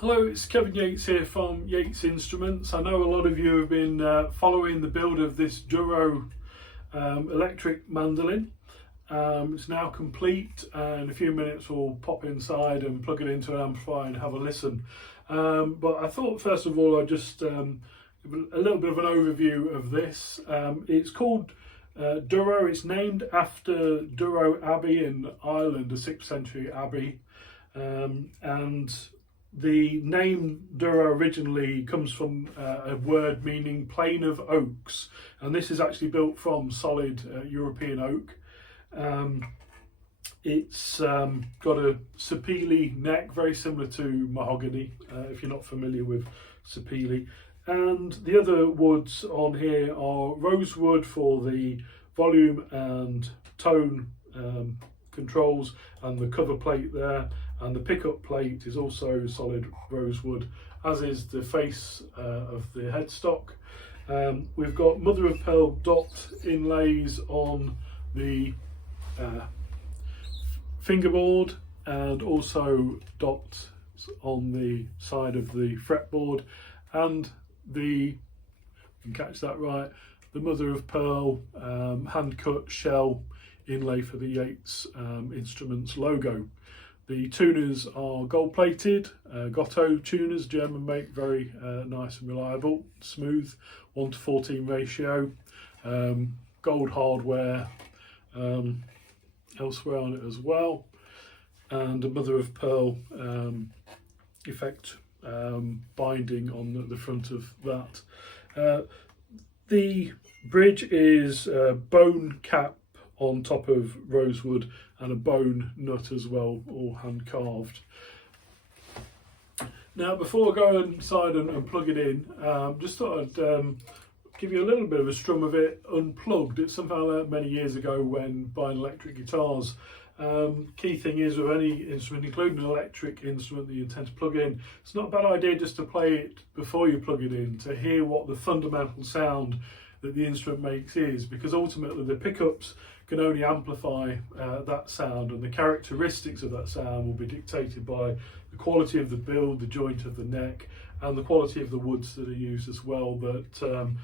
Hello, it's Kevin Yates here from Yates Instruments. I know a lot of you have been following the build of this Durrow electric mandolin. It's now complete, and in a few minutes we'll pop inside and plug it into an amplifier and have a listen. But I thought first of all I'd just give a little bit of an overview of this. It's called Durrow. It's named after Durrow Abbey in Ireland, a 6th century abbey, and the name Durrow originally comes from a word meaning plain of oaks, and this is actually built from solid European oak. It's got a sapele neck, very similar to mahogany, if you're not familiar with sapele. And the other woods on here are rosewood for the volume and tone controls, and the cover plate there, and the pickup plate is also solid rosewood, as is the face of the headstock. We've got mother of pearl dot inlays on the fingerboard, and also dots on the side of the fretboard, and you can catch that right, the mother of pearl hand cut shell inlay for the Yates Instruments logo. The tuners are gold plated, Gotto tuners, German make, very nice and reliable, smooth, 1:14 ratio, gold hardware elsewhere on it as well, and a mother of pearl effect binding on the front of that. The bridge is bone cap on top of rosewood, and a bone nut as well, all hand carved. Now, before I go inside and plug it in, just thought I'd give you a little bit of a strum of it unplugged. It's something I learned many years ago when buying electric guitars. Key thing is, with any instrument, including an electric instrument that you intend to plug in, it's not a bad idea just to play it before you plug it in, to hear what the fundamental sound that the instrument makes is, because ultimately the pickups can only amplify that sound, and the characteristics of that sound will be dictated by the quality of the build, the joint of the neck, and the quality of the woods that are used as well, that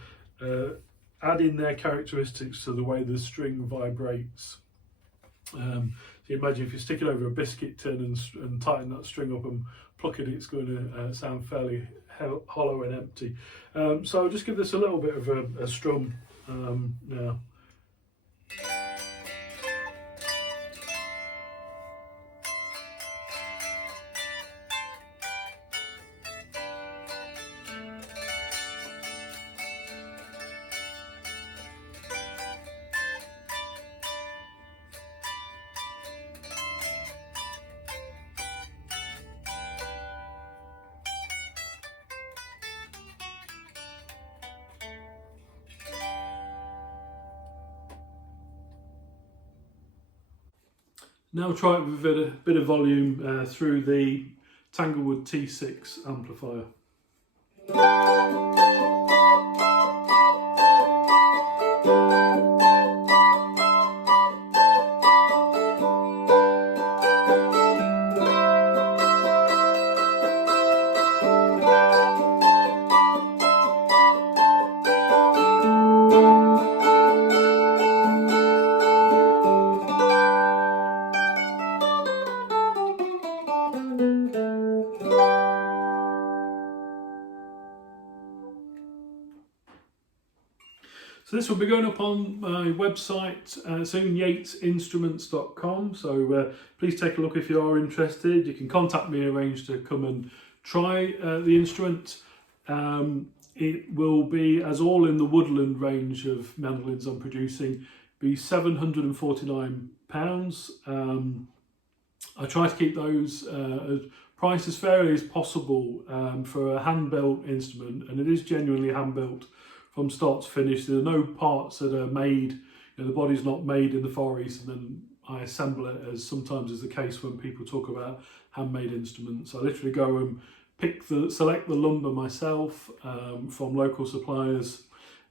add in their characteristics to the way the string vibrates. So you imagine if you stick it over a biscuit tin and tighten that string up and pluck it, it's going to sound fairly hollow and empty. So I'll just give this a little bit of a strum now. Now try it with a bit of volume through the Tanglewood T6 amplifier. So this will be going up on my website soon, yatesinstruments.com. So please take a look if you are interested. You can contact me, arrange to come and try the instrument. It will be, as all in the Woodland range of mandolins I'm producing, be £749. I try to keep those priced as fairly as possible for a hand-built instrument, and it is genuinely hand-built from start to finish. There are no parts that are made, the body's not made in the Far East and then I assemble it, as sometimes is the case when people talk about handmade instruments. I literally go and select the lumber myself from local suppliers,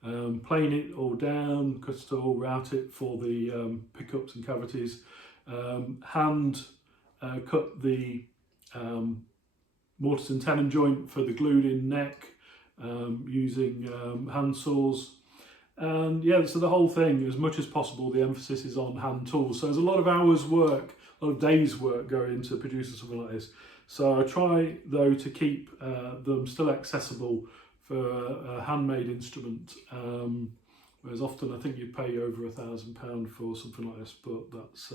plane it all down, cut it all, route it for the pickups and cavities, hand cut the mortise and tenon joint for the glued in neck, using hand saws. And yeah, so the whole thing, as much as possible, the emphasis is on hand tools. So there's a lot of hours work, a lot of days work going into producing something like this. So I try though to keep them still accessible for a handmade instrument. Whereas often I think you pay over £1,000 for something like this, but that's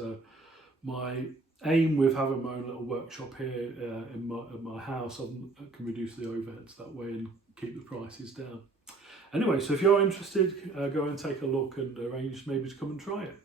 my aim with having my own little workshop here in my house. I can reduce the overheads that way and keep the prices down. Anyway, so if you're interested, go and take a look and arrange maybe to come and try it.